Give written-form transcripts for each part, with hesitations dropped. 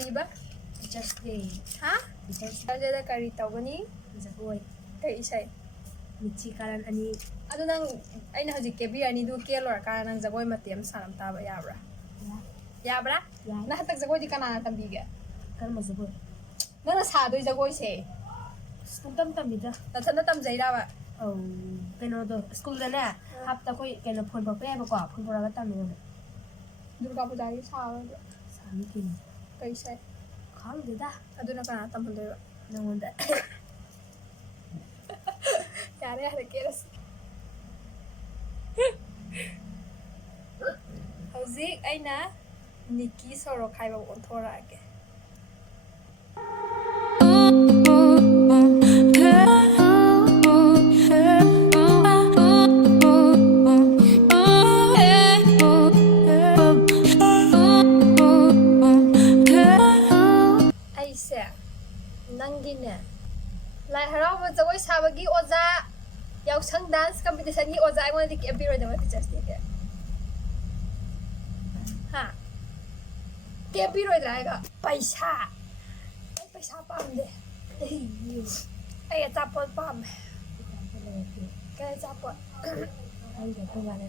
Kariba? Just day. Ha? Just Ada kari tawani? jagoi. Kay isay. Michi karan ani. Ano nang ay na hujik kebi ani du kelor ka nang jagoy matiem sanam taba yabra. Yabra? Ya. Nahatag jagoy di kana tambiga. Kan mazagoi. Nana sadoy jagoy se. Stumtam tamida. Tatanda tam jaira ba. Oh, keno do school da na. Hapta koi keno phone ba pe ba ko phone ba ga tam ne. Durga puja gi sa Sami kin. kay isay. Khang de da. Aduna kana tam hundoy ba. Nangonda. Yare yare keras. Hauzik aina Nikki soro khaiba onthora age. Aise nangine lai harau ba jawai sabagi oza yausang dance competition gi oza ai ngoni ke biro da teachers day ke ha ke biro da ga paisa ai paisa pam de ai tapot pam ke tapot Ai ga ko ga da.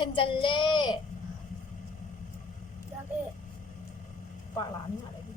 เห็นจันเล่อยากเอ๊ะ ปากหลานนี่อะไรพี่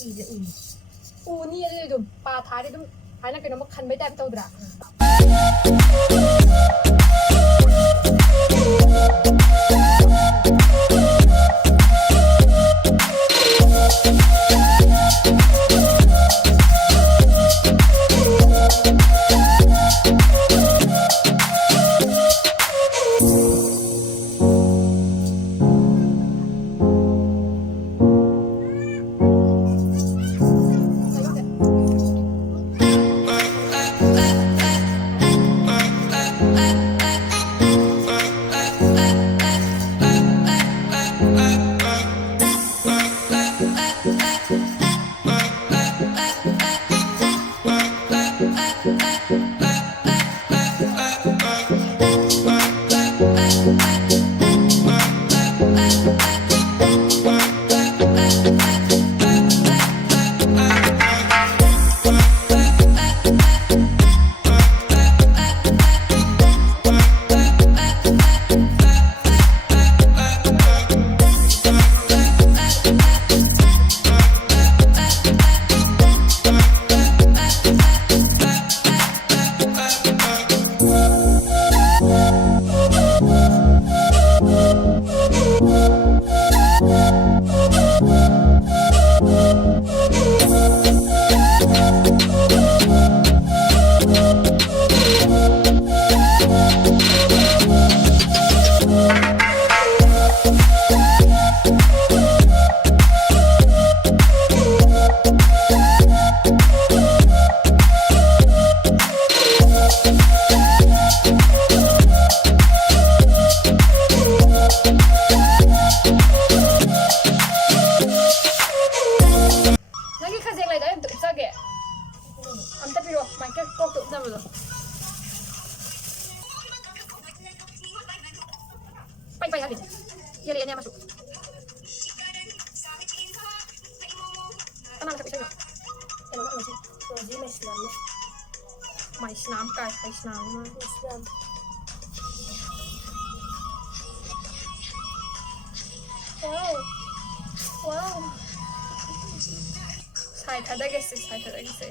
อีเดอุ่น นี่อะไรดูปลาท้ายดูท้ายนั่นเป็นน้ำคันไม่ได้เป็นตัวดราไปกันดิเยลีเนี่ยมาสุตั้งนานแล้วใช่ไหมแต่เราไม่ใช่ตัวที่ไม่สนามไม่สนามไก่ไก่สนามมาไม่สนามว้าวว้าวใช่ถ้าได้ก็สิใช่ถ้าได้ก็สิ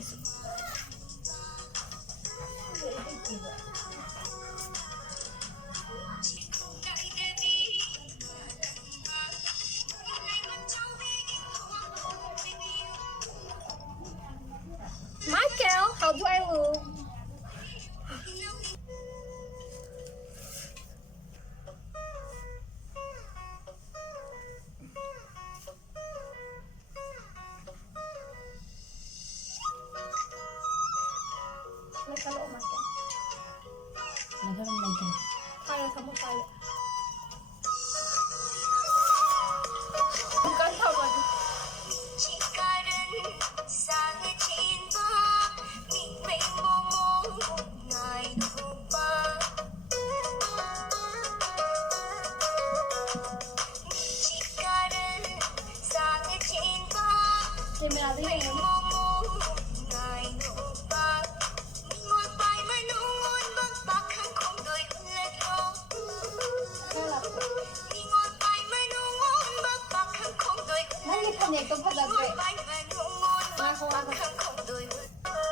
Michael, how do I look? Let's hello, Michael. แล้วก็ทำอะไรกัน Fire, come on, fire. Bukan sama. Camera đi em. Nanti kan yang tempat apa? Aku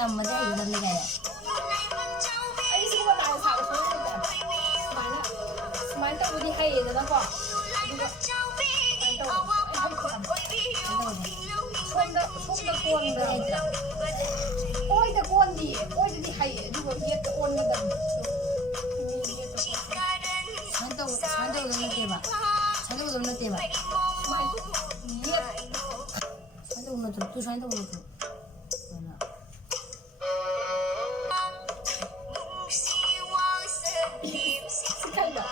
ตำมาได้อยู่มันยังไงอ่ะ ไอ้ที่ว่าตายสาวเขาคือแบบสมัยต้องดีให้เลยนะก่อนดูว่าไอ้ต้องไอ้ทำความช่วงตะกวนเลยโอ้ยตะกวนดีโอ้ยจะดีให้ดูว่าเย็ดตะกวนมาดัน산도 없는 때 봐. 산도 없는 때 봐. 산도 없는 또 산도 없는 또. 스카이다.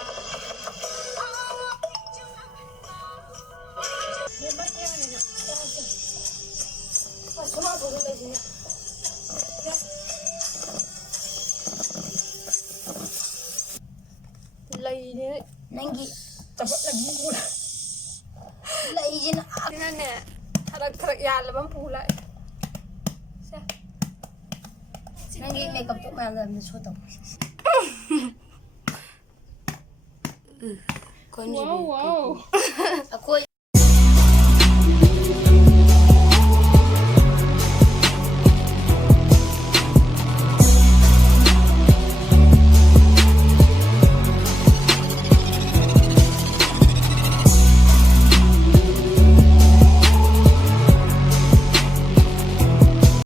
내 맛이야는 전화 보는 거지. lấy đấy nengi tập là gì cũng là lấy gì nó thế nè thật già là bấm phù lại nengi này cầm tụi mà gần số tổng con gì wow wow à coi